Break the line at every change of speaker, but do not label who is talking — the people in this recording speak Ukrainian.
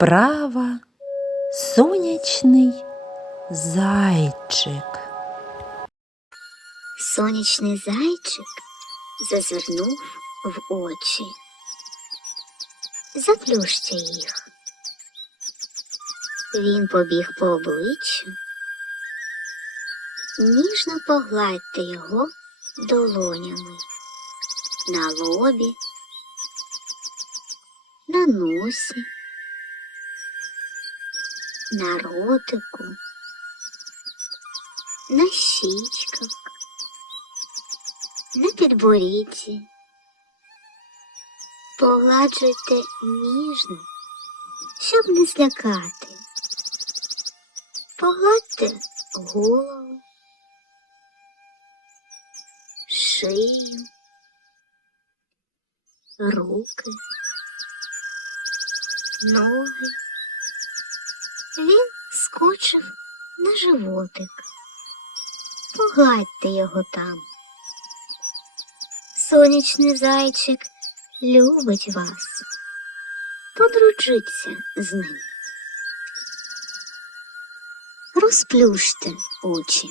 Вправа сонячний зайчик.
Сонячний зайчик зазирнув в очі. Заплющте їх. Він побіг по обличчю. Ніжно погладьте його долонями на лобі, на носі, на ротику, на щічках на підборідці. Погладжуйте ніжно, щоб не злякати. Погладьте голову, шию, руки, ноги. Він скочив на животик. Погладьте його там. Сонячний зайчик любить вас. Подружіться з ним. Розплющте очі.